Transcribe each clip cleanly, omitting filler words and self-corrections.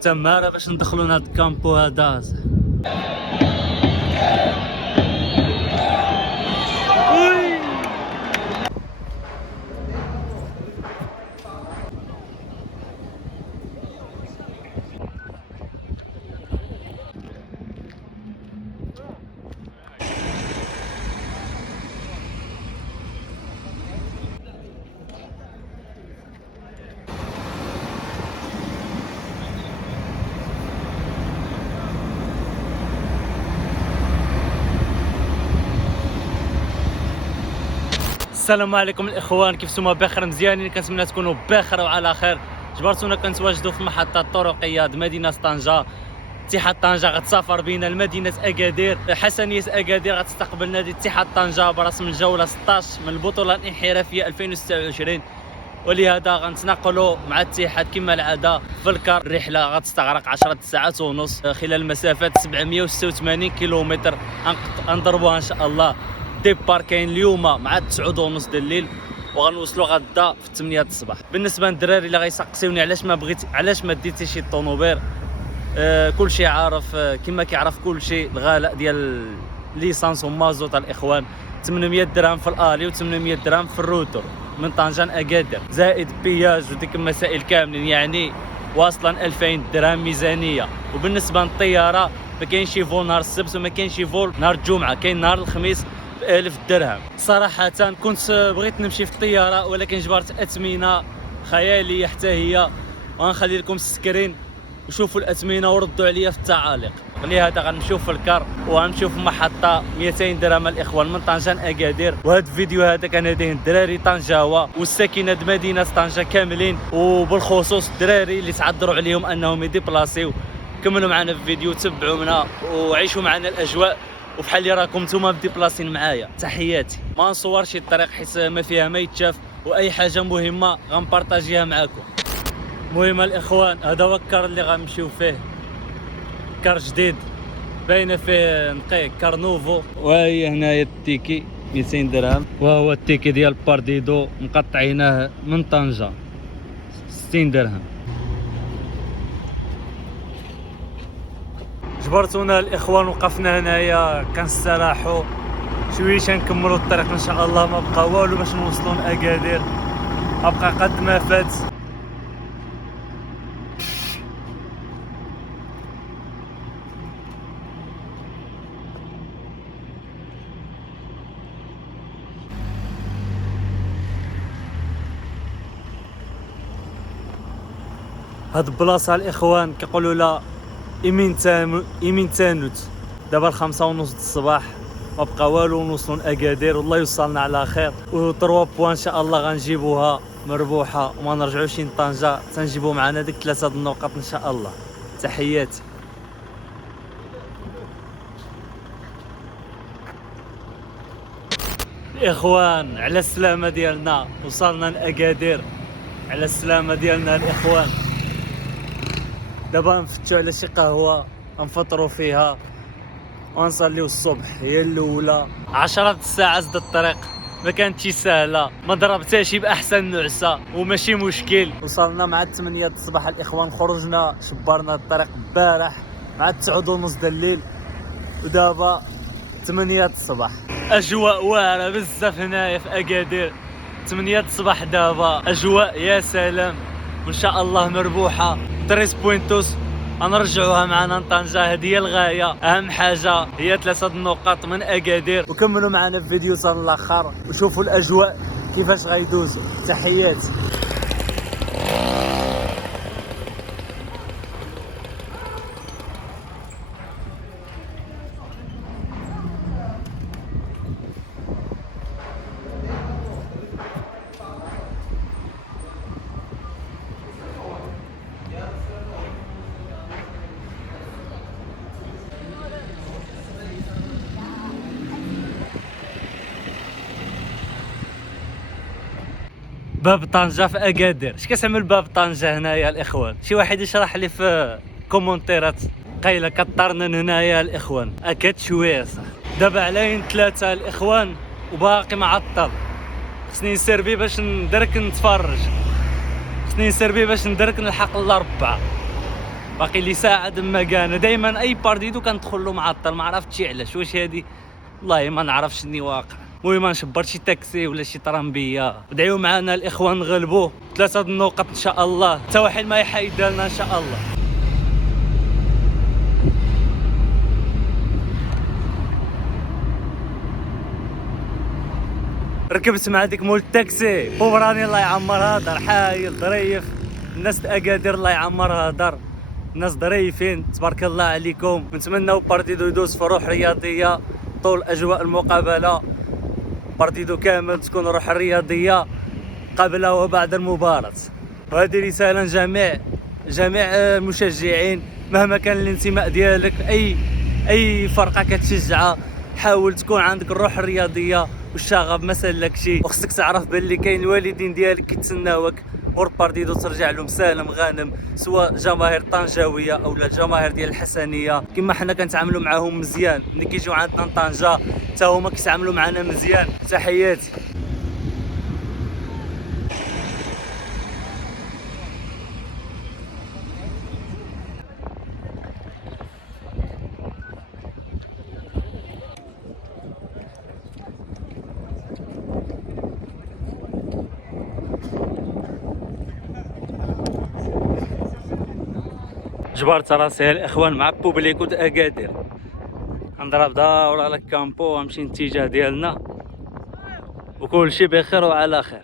تمارا باش ندخلوا لهاد الكامبو هذا. السلام عليكم الاخوان، كيف نتوما؟ بخير مزيانين؟ كنتمنى تكونوا بخير وعلى خير. جبرتونا كنتواجدوا في محطه طرقيه مدينه طنجه. اتحاد طنجه غتسافر بنا لمدينه اكادير. حسنيه اكادير غتستقبل نادي اتحاد طنجه برسم الجوله 16 من البطوله الانحرافيه 2026، ولهذا غنتناقلوا مع الاتحاد كما العاده في الكار. الرحله غتستغرق 10 ساعات ونص خلال مسافات 786 كيلومتر غنضربوها ان شاء الله. ديبار كاين اليوم مع 9:30 ديال الليل، وغنوصلوا غدا في 8 الصباح. بالنسبه للدراري اللي غيسقسيوني علاش ما ديتي شي طونوبير، كلشي عارف، كما كيعرف كلشي الغلاء ديال ليسانس ومازوط الاخوان. 800 درهم في الالي و800 درهم في الروتور من طنجة لاكادير، زائد بياج وديك المسائل كاملين، يعني واصلا 2000 درهم ميزانيه. وبالنسبه للطياره ما كاينش شي فول نهار السبت وما كاينش شي فول نهار الجمعه، كاين نهار الخميس ب1000 درهم. صراحه كنت بغيت نمشي في الطياره، ولكن جبرت اثمنه خياليه حتى هي، وغنخلي لكم السكرين وشوفوا الاثمنه وردوا عليا في التعاليق. لهذا غنمشيو في الكار وغنمشيو في محطه 200 درهم الاخوان من طنجة لاكادير. وهذا الفيديو هذا كنهديه الدراري طنجاوه والساكنه مدينه طنجه كاملين، وبالخصوص الدراري اللي تعذروا عليهم انهم يديبلاسيو. كملوا معنا في الفيديو، تبعونا وعيشوا معنا الاجواء، وفحال اللي راكم نتوما مديبلاسين معايا. تحياتي. ما نصورش الطريق حيت ما فيها ما يتشاف، واي حاجه مهمه غنبارطاجيها معاكم. المهم الاخوان، هذا هو الكار اللي غنمشيو فيه، كار جديد باينه فيه نقي، كار نوفو. وهي هنايا التيكي 200 درهم، وهو التيكي ديال بارديدو مقطعيناه من طنجة 60 درهم. جبرتونا الاخوان، وقفنا هنايا كنستراحوا شويه، نكملوا الطريق ان شاء الله. ما بقى والو باش نوصلوا لاكادير، ابقى قد ما فات. هاد البلاصه الاخوان كيقولوا لها ايمين تانوت. دابا 5:30 الصباح، ما بقى والو نوصلوا لاكادير، والله يوصلنا على خير. و3 بوان ان شاء الله غنجيبوها مربوحه، وما نرجعوش لطنجه تنجيبوا معنا ديك 3 النقط ان شاء الله. تحياتي. الاخوان على السلامه ديالنا، وصلنا لاكادير على السلامه ديالنا الاخوان. دابا نفتشو على شي قهوه نفطروا فيها ونصليو الصبح. هي الاولى 10 ساعات د الطريق، ما كانتش سهله، ما ضربتهاش باحسن نعسه وماشي مشكل. وصلنا مع 8 الصباح الاخوان، خرجنا شبرنا الطريق البارح مع 9:30 ديال الليل، ودابا 8 الصباح. اجواء واعره بزاف هنايا في اكادير. 8 الصباح دابا، اجواء يا سلام، وان شاء الله مربوحه. 3 بوينتوس غنرجعوها معنا لطنجة، هذه هي الغايه. اهم حاجه هي 3 النقاط من اكادير. وكملوا معنا في فيديو حتى الاخر وشوفوا الاجواء كيفاش غيدوزوا. تحياتي. باب طنجة في اكادير. اش كتعمل باب طنجة هنايا الاخوان؟ شي واحد يشرح لي في كومونتيرات. قايله كطرنن هنايا الاخوان، اكاد شويه صح. دابا علين 3 الاخوان وباقي معطل. خصني نسير بيه باش ندرك نتفرج، خصني نسير بيه باش ندرك نلحق ل4. باقي لي ساعه دما كان دائما اي بارديدو كندخل له معطل، ما عرفتش علاش. واش هادي والله ما نعرفش شني واقع. المهم نشبر شي تاكسي ولا شي طرامبيه. ودعيو معنا الاخوان نغلبوه 3 النقط ان شاء الله، حتى واحد ما يحيد لنا ان شاء الله. ركبت مع ديك مول التاكسي وبراني الله يعمرها دار، حايل ظريف. الناس اكادير الله يعمرها دار، الناس ظريفين تبارك الله عليكم. نتمناو بارديدو يدوز في روح رياضيه طول اجواء المقابله. بارديدو كامل تكون روح رياضيه قبل وبعد المباراه. وهذه رساله جميع المشجعين مهما كان الانتماء ديالك، اي فرقه كتشجعها، حاول تكون عندك الروح الرياضيه والشغف ما سلكشي. وخصك تعرف باللي كاين الوالدين ديالك كيتسناوك، بارديدو ترجع لهم سالم غانم، سواء جماهير طنجاويه او الجماهير ديال الحسنيه. كما حنا كنتعاملوا معاهم مزيان ملي كيجيو عندنا طنجه، حتى هما كيتعاملوا معنا مزيان. تحياتي. جبرت راسي الاخوان مع بوبليكو د اكادير، نضرب داور على الكامبو ونمشي الاتجاه ديالنا، وكل شيء بخير وعلى خير.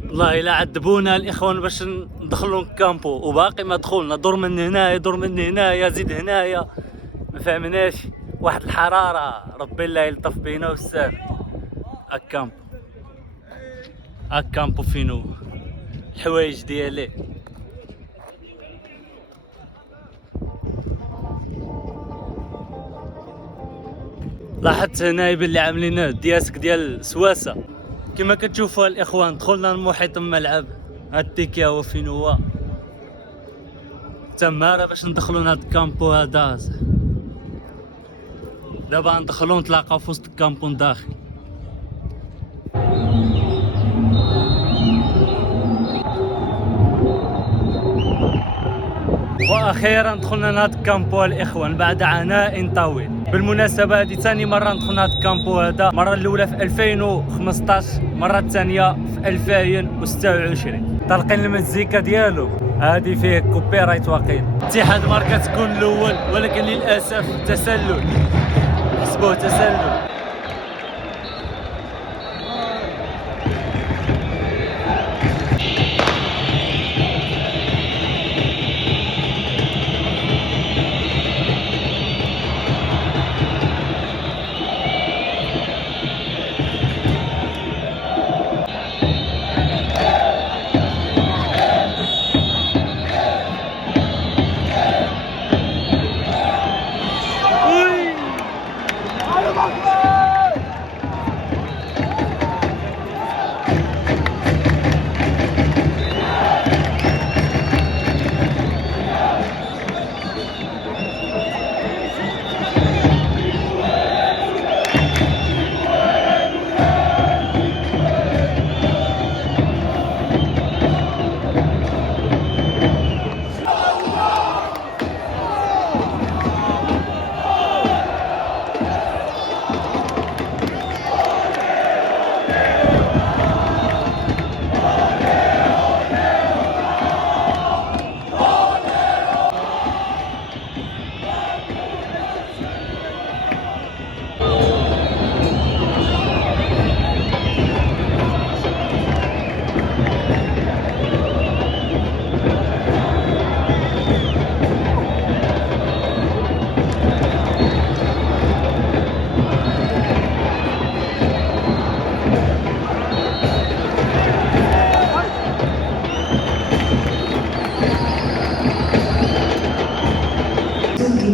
والله الا عذبونا الاخوان باش ندخلوا الكامبو وباقي ما دخلنا، دور من هنايا دور من هنايا زيد هنايا، ما فهمناش. واحد الحراره ربي الله يلطف بينا والسلام. الكامبو فينو الحوايج ديالي. لاحظت هنا باللي عاملين دياسك ديال سواسه كما كتشوفوا الاخوان. دخلنا المحيط الملعب، هاد التيكيا هو فين هو تماره باش ندخلوا لهاد الكامبو هذا. دابا ندخلوا نتلاقاو في وسط الكامبو داخل. واخيرا دخلنا لهاد الكامبو الاخوان بعد عناء طويل. بالمناسبه هذه ثاني مره ندخل هاد الكامبو هذا، المره الاولى في 2015، المره الثانيه في 2026. طالقين المزيكا ديالو هذه فيه كوبي رايت واقيل. اتحاد ماركه تكون الاول ولكن للاسف تسلل، حسبوه تسلل.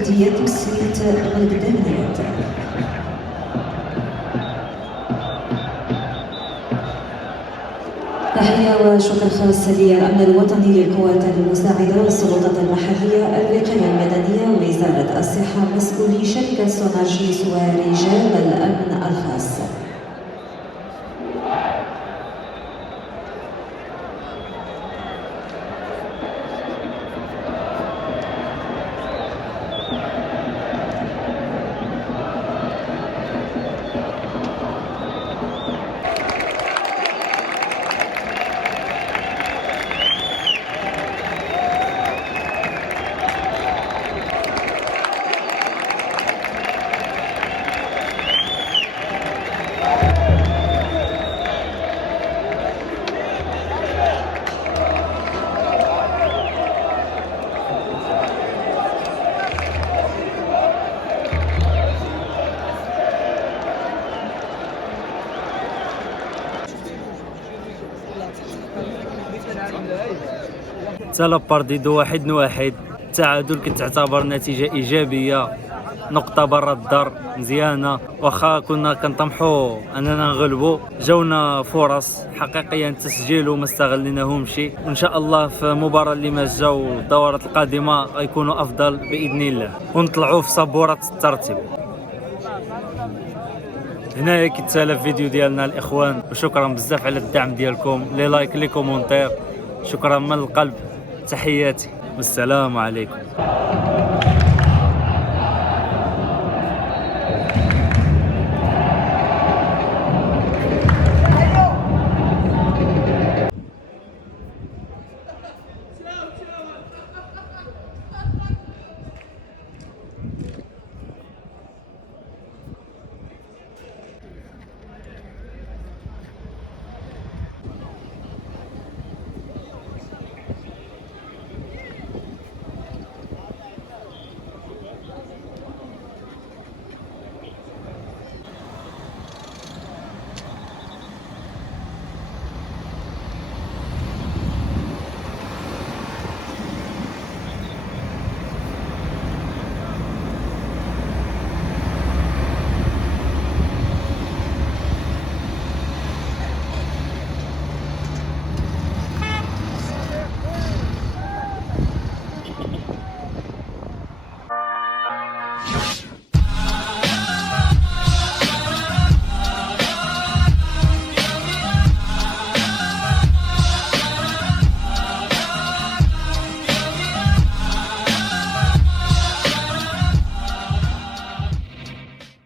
جدية تسوية الغدانيات. تحية وشكر خاص للأمن الوطني للقوات المساعدة والسلطات المحلية، الوقاية المدنية، ووزارة الصحة، مسؤولي شركة سونارجيس ورجال الأمن الخاص. حتى لابارديدو 1-1. التعادل كتعتبر نتيجة إيجابية، نقطة برا الدار مزيانة. واخا كنا كنطمحوا اننا نغلبوا، جاونا فرص حقيقيا تسجيل وما استغليناهمش. وان شاء الله في المباراة اللي ما جاو والدورات القادمة غيكونوا افضل باذن الله، ونطلعوا في صبورة الترتيب. هنايا كيتسالى الفيديو ديالنا الاخوان، وشكرا بزاف على الدعم ديالكم، لي لايك لي كومونتير، شكرا من القلب، تحياتي والسلام عليكم.